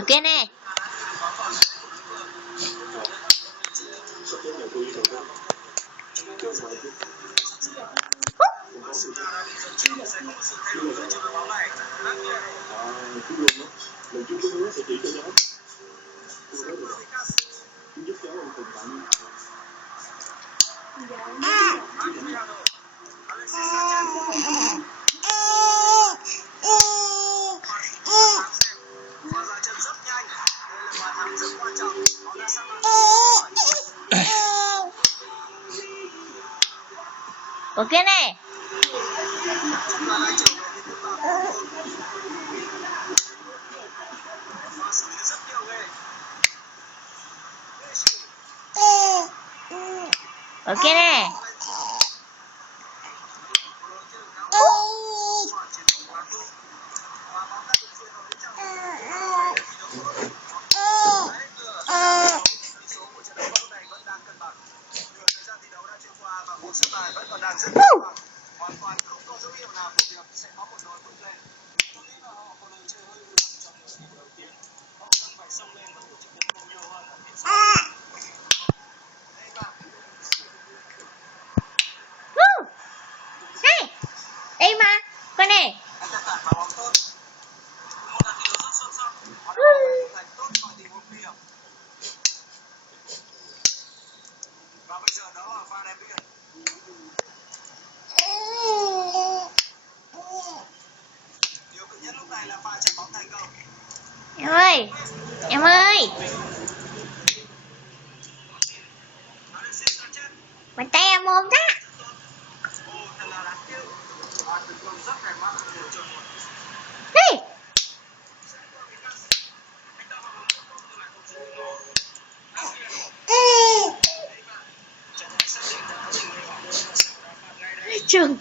Ok nè. Ok nè. Ok nè. Này, đây mà, con này. Em ơi, em ơi. Bàn tay em ôm ra. Này. Trừng.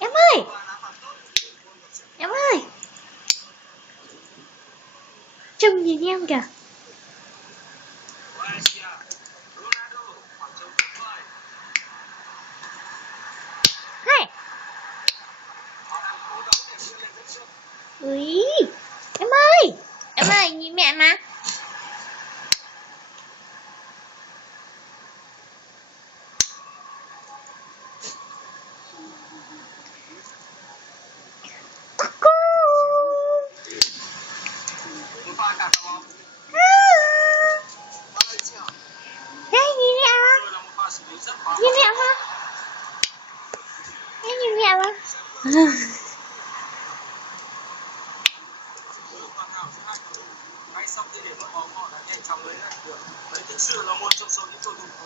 Em ơi. Em ơi. Trừng nhìn em kìa. Này. Ui. Em ơi. Em ơi, nhìn mẹ mà. Đây, nhìn mẹ mà. Nhìn mẹ mà. Đây, nhìn mẹ mà.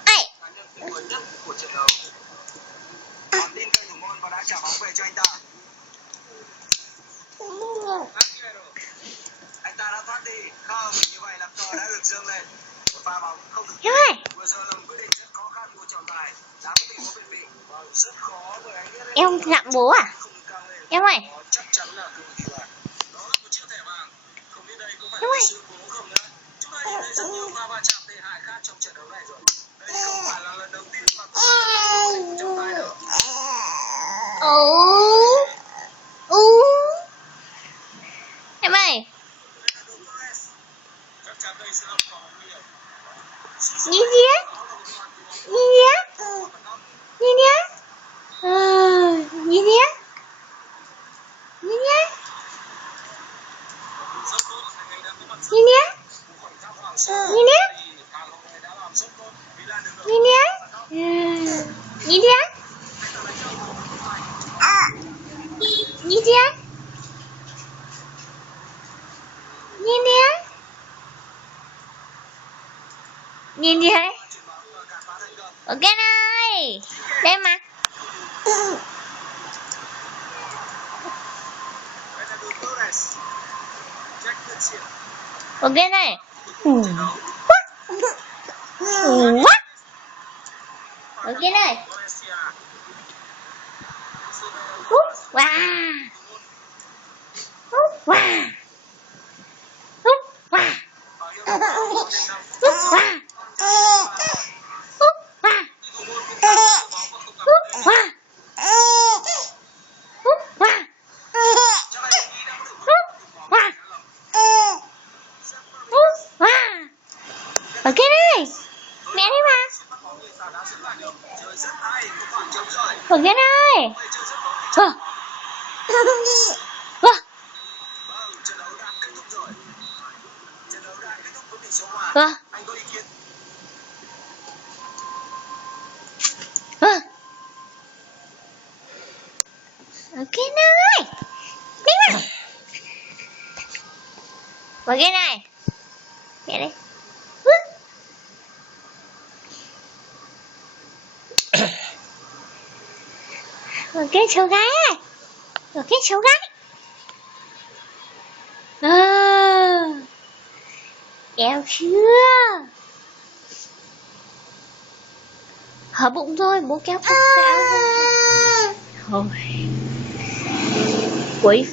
Ê. Của trận đấu. Còn tin cây thủ môn và đã trả bóng về cho anh ta. Anh ta đã thoát đi. Không, như vậy là cờ đã được dương lên. Một pha bóng không được. Em ơi. Vừa giờ là một quyết định rất khó khăn của trọng tài. Đã có tình huống bên mình. Rất khó bởi anh biết Em dặn bố à? Em ơi. Chắc chắn là cực kỳ vàng. Đó là một chiếc thẻ vàng. Không biết đây có phải Em là ơi. sự cố không nữa. Chúng ta nhìn thấy rất nhiều pha va chạm tệ hại khác trong trận đấu này rồi. Đây không phải là lần đầu tiên mà tôi của trọng tài đâu. Em ơi. Chắc chắn đây sẽ là một quả nguy hiểm. Nhìn gì á? Nhìn gì á? Nhìn gì á? Nhìn gì á? Nhìn gì á? Nhìn gì á? Nhìn đi á? Nhìn đi á? Nhìn đi á? Nhìn đi á? Nhìn đi á? Nhìn gì đấy? Ok này. Đây mà. Ok này. Ok này. Wow. Wow. Wow. Và cái này mẹ đi mà. Và cái này vâng vâng vâng vâng. Ok này đi mà. Và cái này mẹ đây. Và cái cháu gái này. Và cái cháu gái. Eo chưa. Hở bụng thôi, bố kéo bụng cái áo thôi. Thôi. Quấy